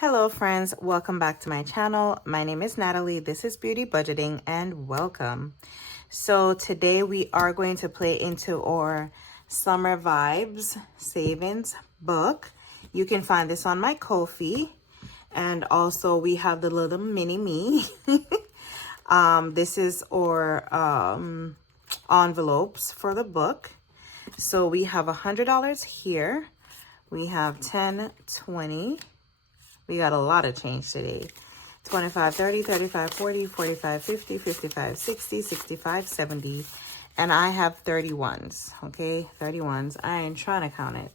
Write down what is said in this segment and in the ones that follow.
Hello friends, welcome back to my channel. My name is Natalie, this is Beauty Budgeting, and welcome. So today we are going to play into our Summer Vibes Savings book. You can find this on my Ko-fi, and also we have the little mini me. This is our envelopes for the book. So we have $100 here. We have 10, 20. We got a lot of change today. 25, 30, 35, 40, 45, 50, 55, 60, 65, 70. And I have 31s, okay? 31s. I ain't trying to count it.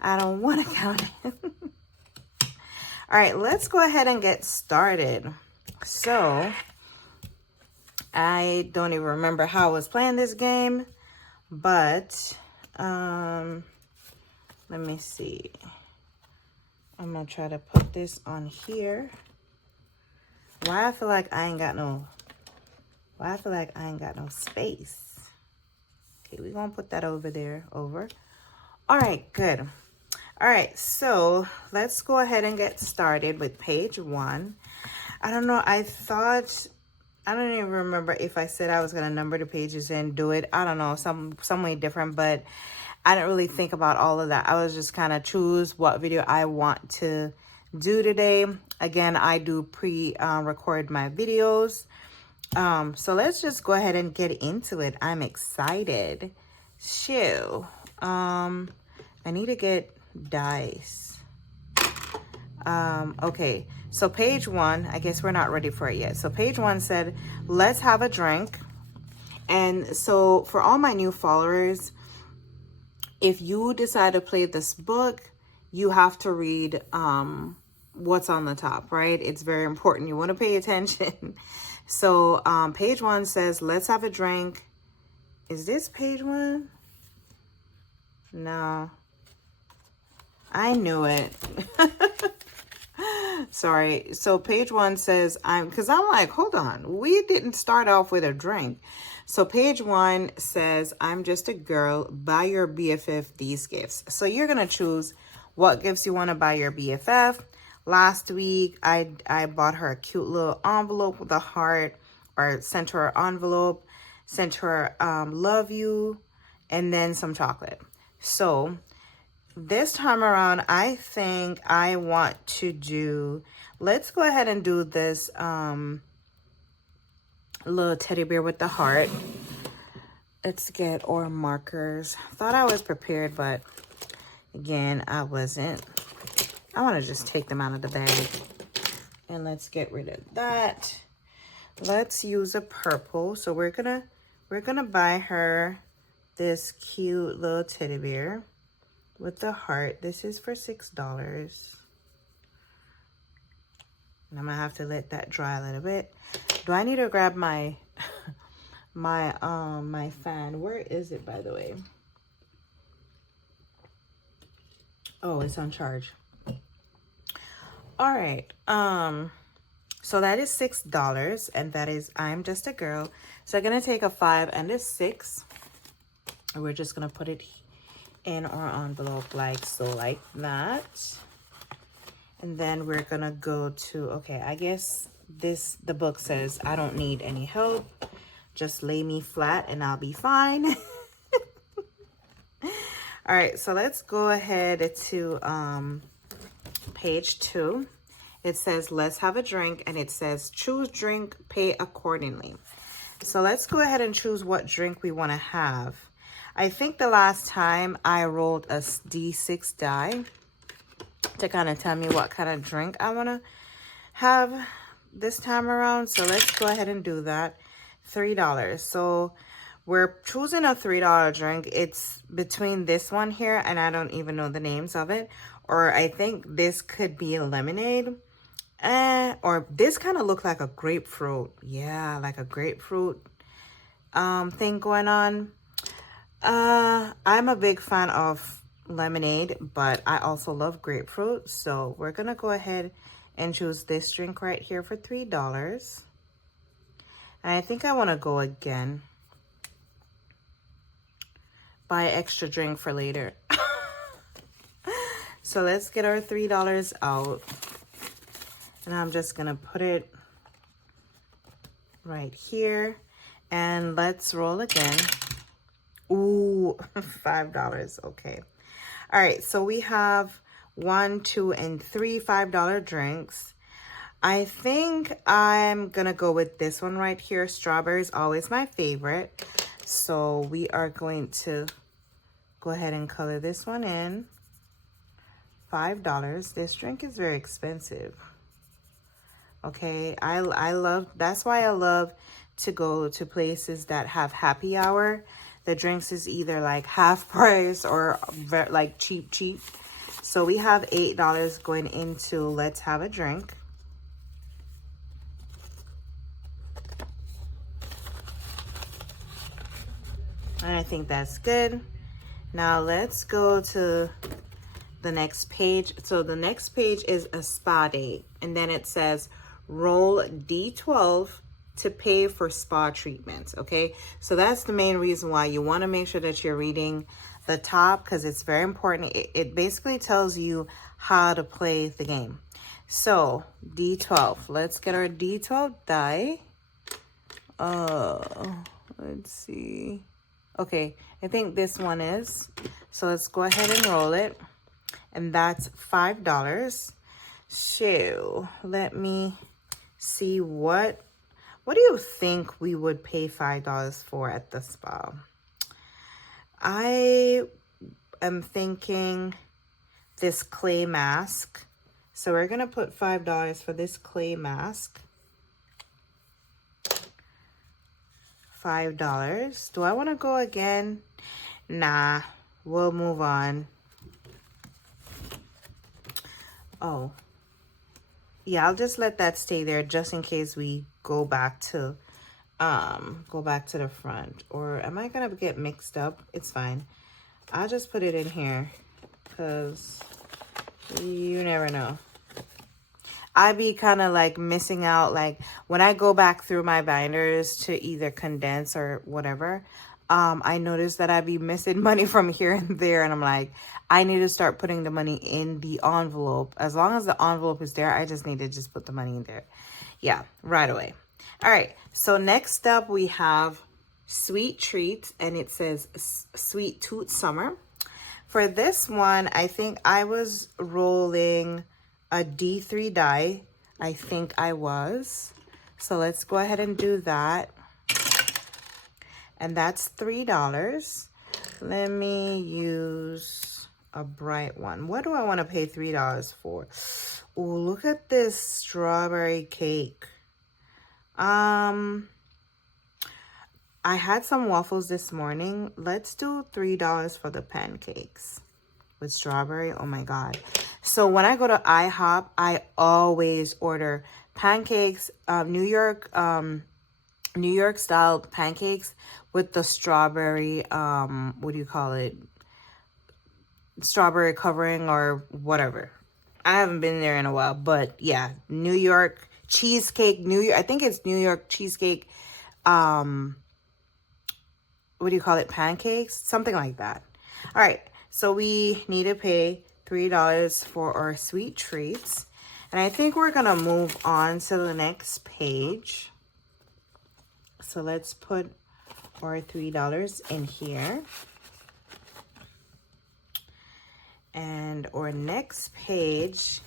I don't want to count it. All right, let's go ahead and get started. So, I don't even remember how I was playing this game, but let me see. I'm gonna try to put this on here. Why I feel like I ain't got no space. Okay, we're gonna put that over there, over. All right, good. All right, so let's go ahead and get started with page 1. I don't know, I don't even remember if I said I was gonna number the pages and do it. I don't know, some way different, but I didn't really think about all of that. I was just kind of choose what video I want to do today. Again, I do record my videos. So let's just go ahead and get into it. I'm excited. Shoo. I need to get dice. Okay, so page 1, I guess we're not ready for it yet. So page 1 said, let's have a drink. And so for all my new followers, if you decide to play this book, you have to read what's on the top, right? It's very important. You want to pay attention. So page 1 says, let's have a drink. Is this page 1? No. I knew it. Sorry. So page 1 says, because I'm like, hold on. We didn't start off with a drink. So page 1 says, I'm just a girl, buy your BFF these gifts. So you're going to choose what gifts you want to buy your BFF. Last week, I bought her a cute little envelope with a heart, or sent her an envelope, sent her love you, and then some chocolate. So this time around, I think I want to do, let's go ahead and do this little teddy bear with the heart. Let's get our markers. Thought I was prepared, but again, I wasn't. I want to just take them out of the bag. And let's get rid of that. Let's use a purple. So we're gonna buy her this cute little teddy bear with the heart. This is for $6. And I'm gonna have to let that dry a little bit. Do I need to grab my my fan? Where is it, by the way? Oh, it's on charge. All right. So that is $6, and that is I'm just a girl. So I'm gonna take a 5 and a 6, and we're just gonna put it in our envelope like so, like that. And then we're gonna go to, okay, I guess the book says I don't need any help. Just lay me flat and I'll be fine. All right, so let's go ahead to page 2. It says, let's have a drink, and it says, choose drink, pay accordingly. So let's go ahead and choose what drink we want to have. I think the last time I rolled a D6 die to kind of tell me what kind of drink I want to have this time around. So let's go ahead and do that. $3. So we're choosing a $3 drink. It's between this one here, and I don't even know the names of it. Or I think this could be a lemonade. Or this kind of looked like a grapefruit. Yeah, like a grapefruit thing going on. I'm a big fan of lemonade, but I also love grapefruit. So we're gonna go ahead and choose this drink right here for $3. And I think I want to go again. Buy extra drink for later. So let's get our $3 out. And I'm just gonna put it right here. And let's roll again. Ooh, $5. Okay. All right, so we have 1, 2, and 3 $5 drinks. I think I'm gonna go with this one right here. Strawberry is always my favorite. So we are going to go ahead and color this one in. $5. This drink is very expensive. Okay, I love, that's why I love to go to places that have happy hour. The drinks is either like half price or like cheap. So we have $8 going into let's have a drink. And I think that's good. Now let's go to the next page. So the next page is a spa date. And then it says roll D12 to pay for spa treatments. Okay, so that's the main reason why you want to make sure that you're reading the top, because it's very important. It basically tells you how to play the game. So D12, let's get our D12 die. Let's see. Okay, I think this one is. So let's go ahead and roll it. And that's $5. So let me see what do you think we would pay $5 for at the spa? I am thinking this clay mask. So we're gonna put $5 for this clay mask. $5. Do I want to go again? Nah, we'll move on. Oh, yeah, I'll just let that stay there just in case we go back to the front. Or am I gonna get mixed up? It's fine. I'll just put it in here because you never know. I be kind of like missing out, like when I go back through my binders to either condense or whatever, I notice that I be missing money from here and there, and I'm like, I need to start putting the money in the envelope. As long as the envelope is there, I just need to just put the money in there. Yeah, right away. All right, so next up we have Sweet Treats, and it says Sweet Tooth Summer. For this one, I think I was rolling a D3 die. I think I was. So let's go ahead and do that. And that's $3. Let me use a bright one. What do I want to pay $3 for? Oh, look at this strawberry cake. I had some waffles this morning. Let's do $3 for the pancakes with strawberry. Oh my God. So when I go to IHOP, I always order pancakes, New York style pancakes with the strawberry, what do you call it? Strawberry covering or whatever. I haven't been there in a while, but yeah, New York cheesecake, I think it's New York cheesecake, what do you call it? Pancakes, something like that. All right, so we need to pay $3 for our sweet treats. And I think we're gonna move on to the next page. So let's put our $3 in here. And our next page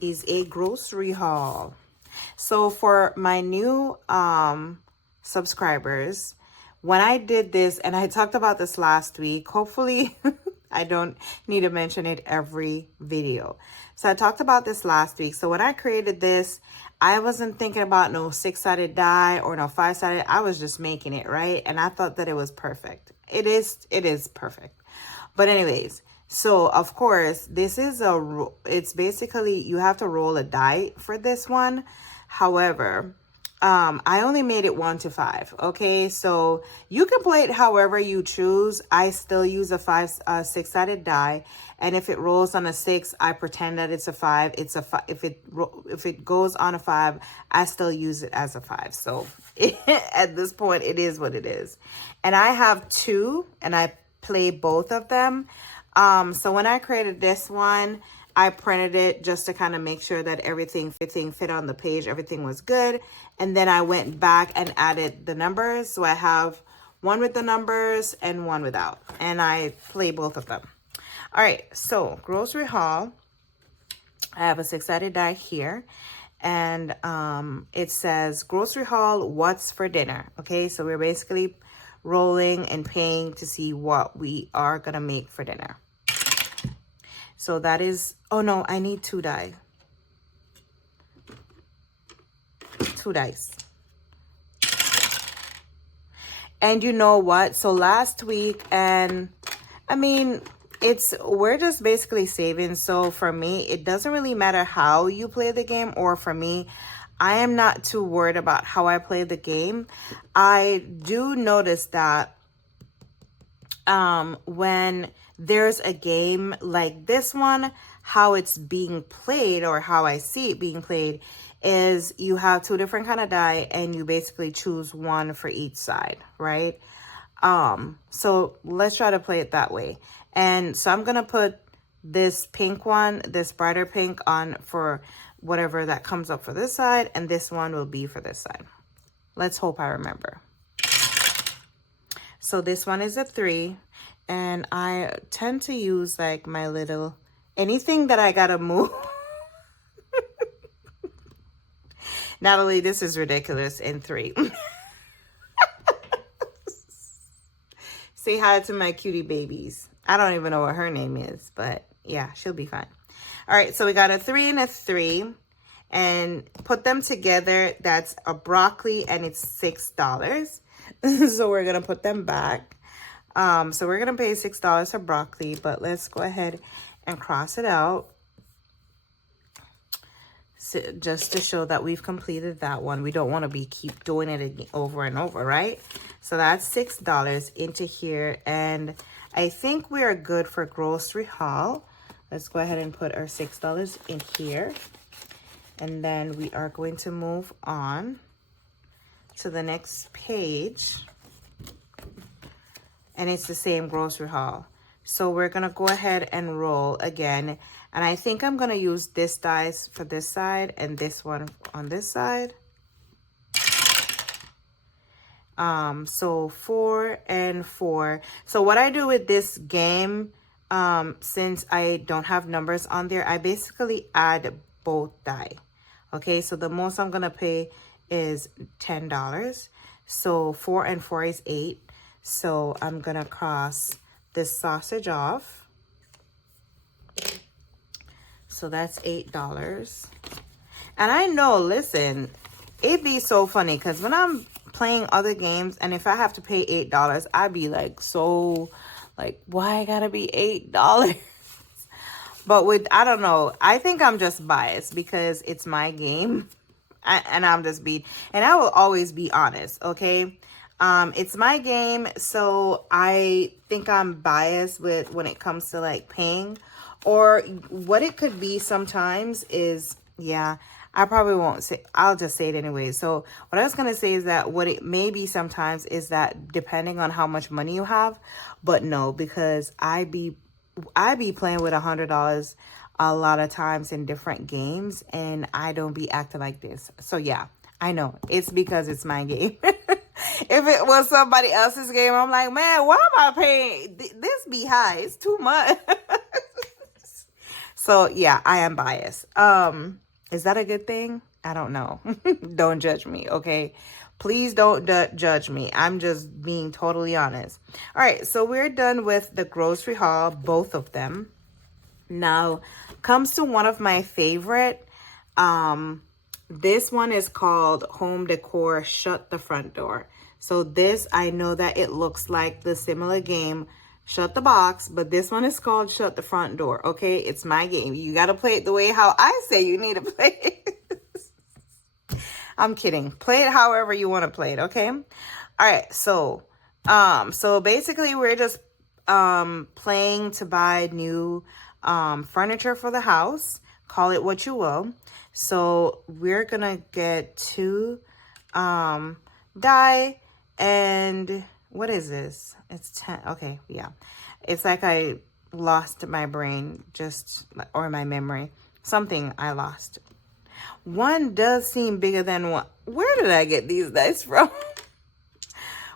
is a grocery haul. So for my new subscribers, when I did this, and I talked about this last week, hopefully I don't need to mention it every video. So I talked about this last week. So when I created this, I wasn't thinking about no 6-sided die or no 5-sided. I was just making it, right? And I thought that it was perfect. It is perfect. But anyways, so of course, this is it's basically, you have to roll a die for this one. However, I only made it 1 to 5. Okay, so you can play it however you choose. I still use a 6-sided die, and if it rolls on a 6, I pretend that it's a 5. It's a 5. If it goes on a 5, I still use it as a 5. So at this point, it is what it is. And I have 2, and I play both of them. So when I created this one, I printed it just to kind of make sure that everything fit on the page. Everything was good. And then I went back and added the numbers. So I have one with the numbers and one without. And I play both of them. All right, so grocery haul. I have a six-sided die here. And it says grocery haul, what's for dinner? Okay, so we're basically rolling and paying to see what we are going to make for dinner. So that is, oh no, I need two die. Two dice. And you know what? So last week, and I mean, we're just basically saving. So for me, it doesn't really matter how you play the game, or for me, I am not too worried about how I play the game. I do notice that when there's a game like this one, how it's being played, or how I see it being played, is you have two different kind of die and you basically choose one for each side, right? So let's try to play it that way. And so I'm going to put this pink one, this brighter pink, on for whatever that comes up for this side, and this one will be for this side. Let's hope I remember. So this one is a 3, and I tend to use like my little, anything that I gotta move. Natalie, this is ridiculous in 3. Say hi to my cutie babies. I don't even know what her name is, but yeah, she'll be fine. All right, so we got a 3 and a 3, and put them together. That's a broccoli, and it's $6. So we're gonna put them back. So we're gonna pay $6 for broccoli, but let's go ahead and cross it out. So just to show that we've completed that one. We don't want to keep doing it over and over, right? So that's $6 into here, and I think we are good for grocery haul. Let's go ahead and put our $6 in here, and then we are going to move on to the next page, and it's the same grocery haul. So we're gonna go ahead and roll again, and I think I'm gonna use this dice for this side and this one on this side. So 4 and 4. So what I do with this game, since I don't have numbers on there, I basically add both die. Okay, so the most I'm gonna pay is $10. So 4 and 4 is 8. So I'm gonna cross this sausage off. So that's $8. And I know, listen, it'd be so funny because when I'm playing other games, and if I have to pay $8, I'd be like, so like, why I gotta be $8? But with, I don't know, I think I'm just biased because it's my game. And I'm just being, and I will always be honest, okay? It's my game, so I think I'm biased with when it comes to like paying. Or what it could be sometimes is, yeah, I probably won't say, I'll just say it anyway. So what I was going to say is that what it may be sometimes is that depending on how much money you have, but no, because I be playing with $100 a lot of times in different games, and I don't be acting like this. So yeah, I know it's because it's my game. If it was somebody else's game, I'm like, man, why am I paying? This be high. It's too much. So yeah, I am biased. Is that a good thing? I don't know. Don't judge me, okay? Please don't judge me. I'm just being totally honest. All right, so we're done with the grocery haul, both of them. Now comes to one of my favorite. This one is called Home Decor Shut the Front Door. So this, I know that it looks like the similar game Shut the Box, but this one is called Shut the Front Door. Okay, it's my game. You got to play it the way how I say you need to play it. I'm kidding. Play it however you want to play it, okay? All right, so basically we're just playing to buy new furniture for the house. Call it what you will. So we're gonna get 2 die, and what is this? It's 10. Okay, yeah. It's like lost my brain, or my memory. Something I lost. One does seem bigger than one. Where did I get these dice from?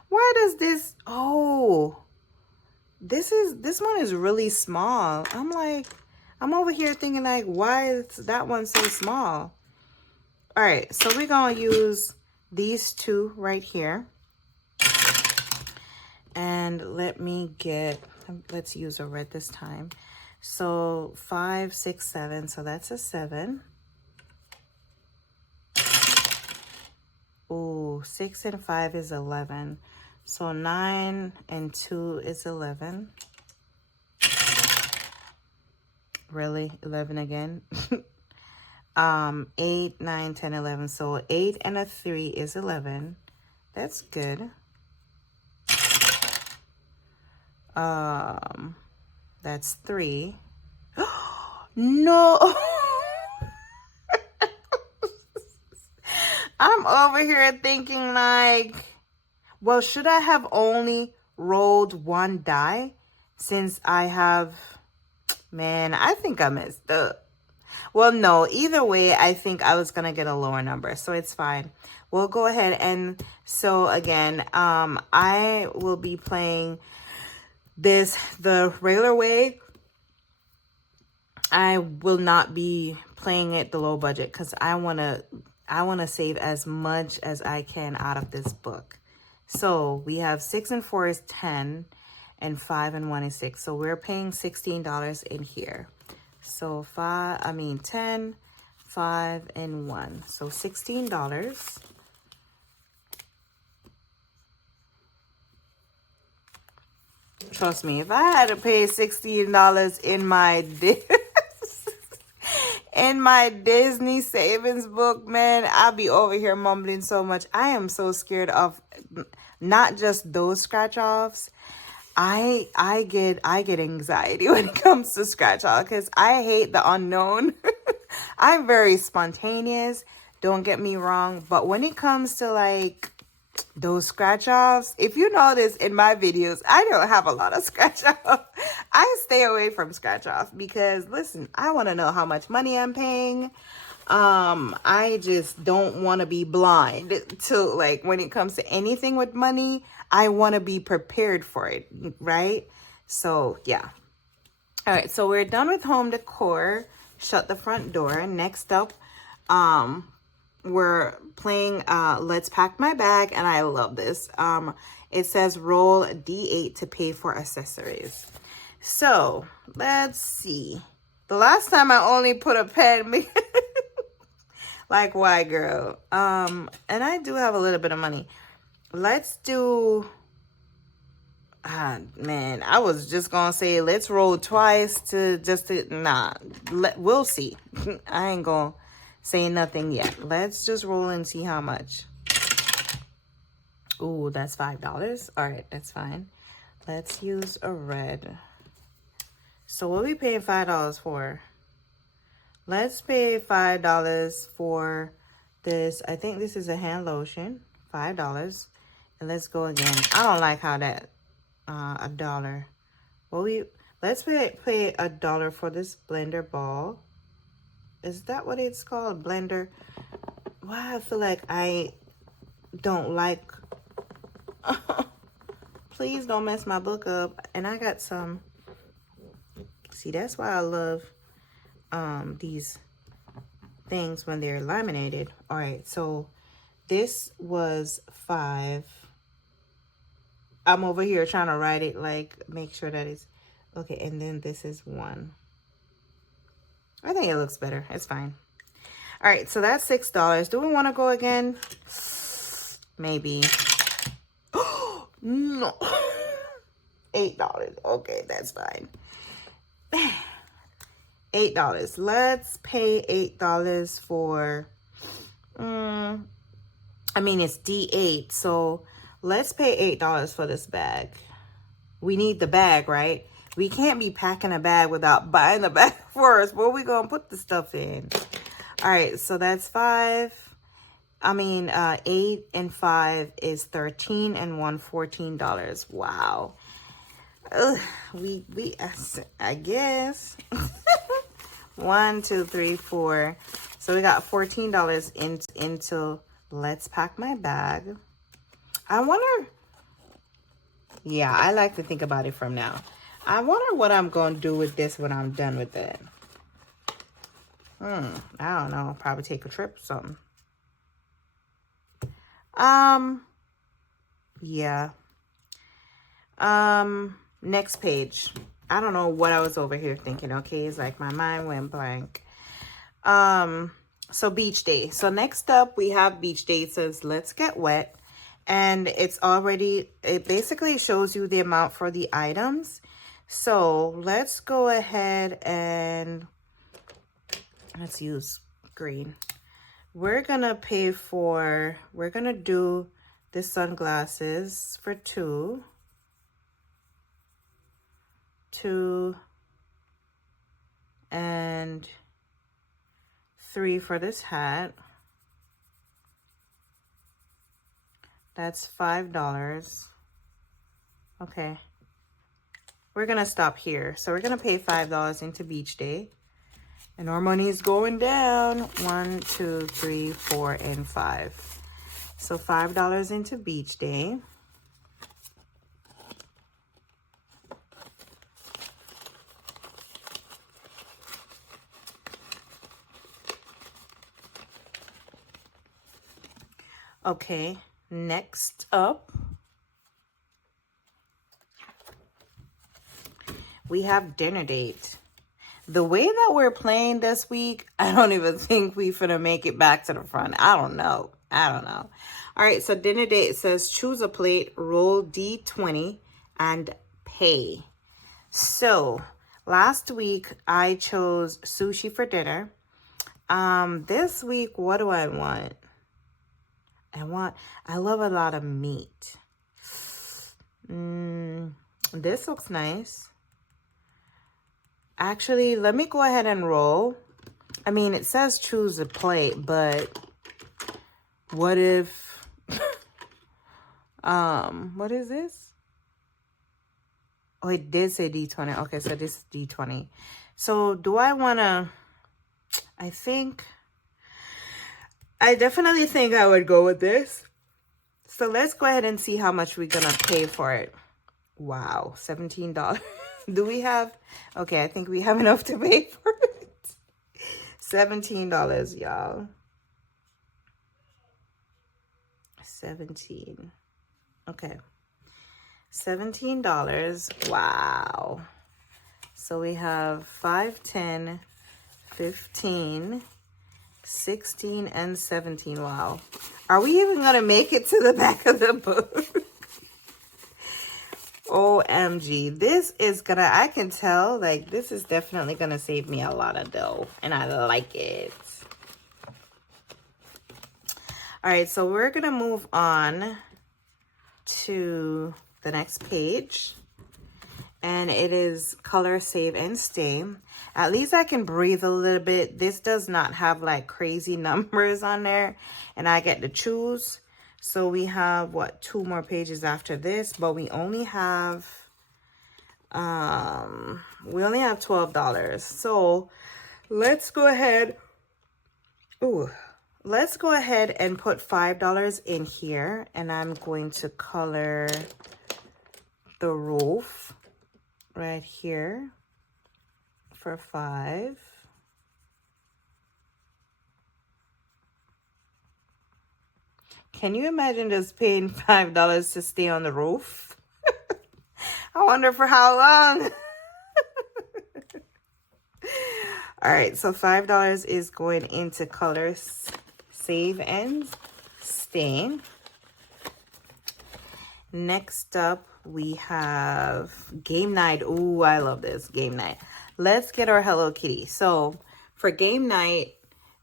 Where does this? Oh, this one is really small. I'm over here thinking like, why is that one so small? All right, so we're gonna use these two right here. And let's use a red this time. So 5, 6, 7. So that's a 7. Ooh, 6 and 5 is 11. So 9 and 2 is 11. Really? 11 again? 8, 9, 10, 11. So 8 and a 3 is 11. That's good. That's 3. No. I'm over here thinking like, well, should I have only rolled one die since I have, man, I think I messed up. Well, no, either way, I think I was going to get a lower number, so it's fine. We'll go ahead and, so again, I will be playing this the regular way. I will not be playing it the low budget because I want to save as much as I can out of this book. So we have 6 and 4 is 10 and 5 and 1 is 6. So we're paying $16 in here. So 10, 5 and 1. So $16. Trust me, if I had to pay $16 in my Disney savings book, man, I'll be over here mumbling so much. I am so scared of not just those scratch offs. I get anxiety when it comes to scratch off because I hate the unknown. I'm very spontaneous, don't get me wrong, but when it comes to like those scratch offs, if you notice in my videos, I don't have a lot of scratch off. I stay away from scratch off because listen, I want to know how much money I'm paying. I just don't want to be blind to like when it comes to anything with money. I want to be prepared for it, right? So yeah. All right, so we're done with home decor. Shut the front door. Next up, we're playing Let's Pack My Bag, and I love this. It says roll D8 to pay for accessories. So let's see. The last time I only put a pen, like why, girl? And I do have a little bit of money. Let's do. Man, I was just gonna say let's roll twice we'll see. I ain't gonna say nothing yet. Let's just roll and see how much. Ooh, that's $5. All right, that's fine. Let's use a red. So what are we paying $5 for? Let's pay $5 for this. I think this is a hand lotion. $5. And let's go again. I don't like how that $1. Well, let's pay $1 for this blender ball. Is that what it's called? Blender. Why I feel like I don't like. Please don't mess my book up. And I got some. See, that's why I love these things when they're laminated. All right, so this was 5. I'm over here trying to write it, like, make sure that it's okay. And then this is 1. I think it looks better. It's fine. All right, so that's $6. Do we want to go again? Maybe. No. $8. Okay, that's fine. $8. Let's pay $8 for, I mean, it's D8, so let's pay $8 for this bag. We need the bag, right? We can't be packing a bag without buying the bag first. Where are we going to put the stuff in? All right, so that's 5. 8 and 5 is 13 and $14. Wow. Ugh, I guess. 1, 2, 3, 4. So we got $14 into Let's Pack My Bag. I wonder, yeah, I like to think about it from now. I wonder what I'm going to do with this when I'm done with it. I don't know. Probably take a trip or something. Yeah. Next page. I don't know what I was over here thinking. Okay, it's like my mind went blank. So beach day. So next up we have beach day. It says let's get wet, and it basically shows you the amount for the items. So let's go ahead and let's use green. We're gonna do the sunglasses for two and 3 for this hat. That's $5. Okay. We're gonna stop here. So we're gonna pay $5 into beach day. And our money is going down. 1, 2, 3, 4, and 5. So $5 into beach day. Okay, next up, we have dinner date. The way that we're playing this week, I don't even think we finna make it back to the front. I don't know. All right, so dinner date says choose a plate, roll D20, and pay. So last week I chose sushi for dinner. This week, what do I want? I love a lot of meat. This looks nice. Actually, let me go ahead and roll. I mean, it says choose a plate, but what if, what is this? Oh, it did say D20. Okay, so this is D20. So do I want to, I definitely think I would go with this. So let's go ahead and see how much we're going to pay for it. Wow, $17. Do we have? Okay, I think we have enough to pay for it. $17, y'all. 17. Okay. $17. Wow. So we have 5, 10, 15, 16, and 17. Wow. Are we even going to make it to the back of the book? OMG. This is gonna, I can tell, like, this is definitely gonna save me a lot of dough. And I like it. All right, so we're gonna move on to the next page. And it is color, save, and stay. At least I can breathe a little bit. This does not have like crazy numbers on there. And I get to choose. So we have, what, 2 more pages after this. But we only have $12. So let's go ahead. Let's go ahead and put $5 in here. And I'm going to color the roof right here for 5. Can you imagine just paying $5 to stay on the roof? I wonder for how long. All right, so $5 is going into colors, save, and stay. Next up, we have game night. Ooh, I love this, game night. Let's get our Hello Kitty. So for game night,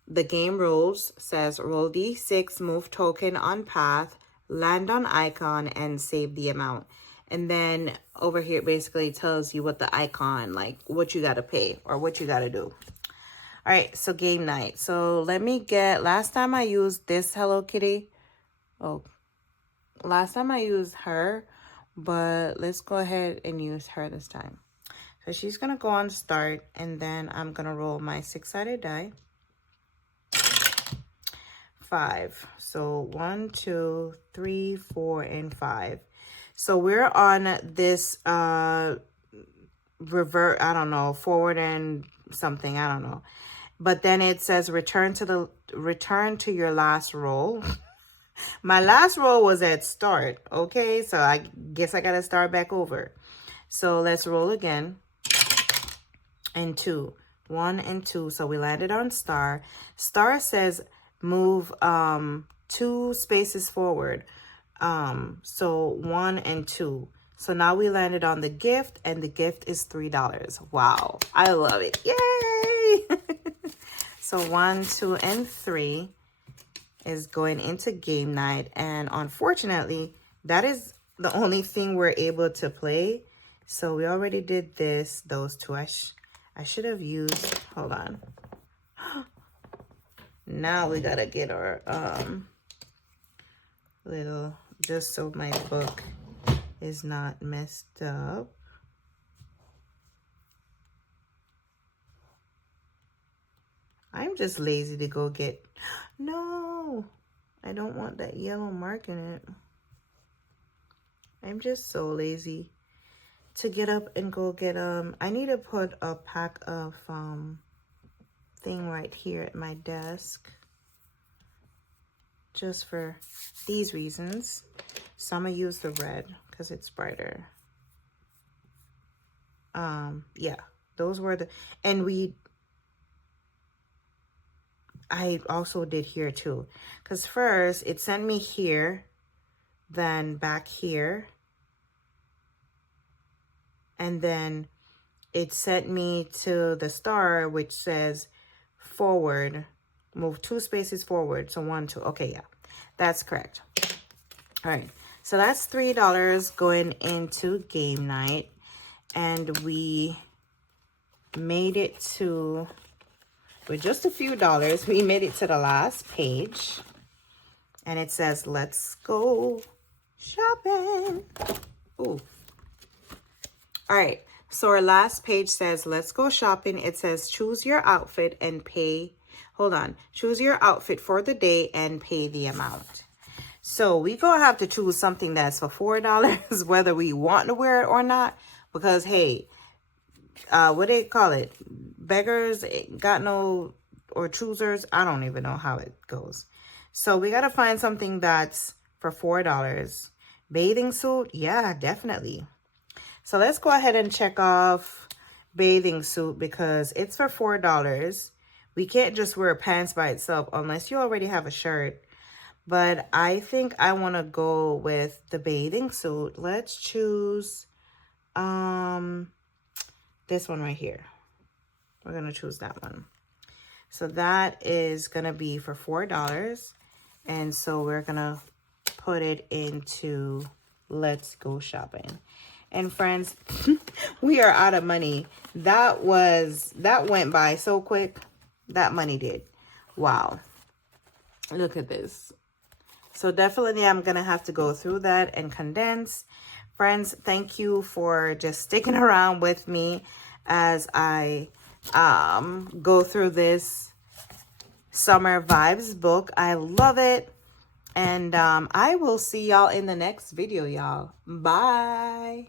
the game rules says roll D6, move token on path, land on icon, and save the amount. And then over here it basically tells you what the icon, like what you got to pay or what you got to do. All right, so game night. So let me get, last time I used this Hello Kitty. Oh, last time I used her but let's go ahead and use her this time. So she's gonna go on start, and then I'm gonna roll my 6-sided die. 5. So 1, 2, 3, 4, and 5. So we're on this revert, I don't know, forward and something, I don't know. But then it says return to your last roll. My last roll was at start, okay? So I guess I gotta start back over. So let's roll again. And 2. 1 and 2. So we landed on star. Star says move 2 spaces forward. So 1 and 2. So now we landed on the gift, and the gift is $3. Wow, I love it. Yay! So 1, 2, and 3 is going into game night, and unfortunately that is the only thing we're able to play. So we already did those two. I should have used, hold on. Now we gotta get our little, just so my book is not messed up. I'm just lazy to go get, no, I don't want that yellow mark in it. I'm just so lazy to get up and go get, I need to put a pack of thing right here at my desk, just for these reasons. So I'm gonna use the red because it's brighter. Yeah, those were the, and I also did here too, because first it sent me here, then back here, and then it sent me to the star, which says forward, move 2 spaces forward. So 1, 2. Okay, yeah, that's correct. All right, so that's $3 going into game night, and we made it to, with just a few dollars, we made it to the last page, and it says, let's go shopping. Ooh. All right, so our last page says, let's go shopping. It says, choose your outfit and pay. Hold on. Choose your outfit for the day and pay the amount. So we gonna have to choose something that's for $4, whether we want to wear it or not, because hey, what they call it? Beggars got no, or choosers. I don't even know how it goes. So we got to find something that's for $4. Bathing suit. Yeah, definitely. So let's go ahead and check off bathing suit because it's for $4. We can't just wear pants by itself unless you already have a shirt. But I think I want to go with the bathing suit. Let's choose this one right here. We're going to choose that one. So that is going to be for $4. And so we're going to put it into let's go shopping. And friends, we are out of money. That went by so quick. That money did. Wow. Look at this. So definitely I'm going to have to go through that and condense. Friends, thank you for just sticking around with me as I go through this Summer Vibes book. I love it. And I will see y'all in the next video, y'all. Bye.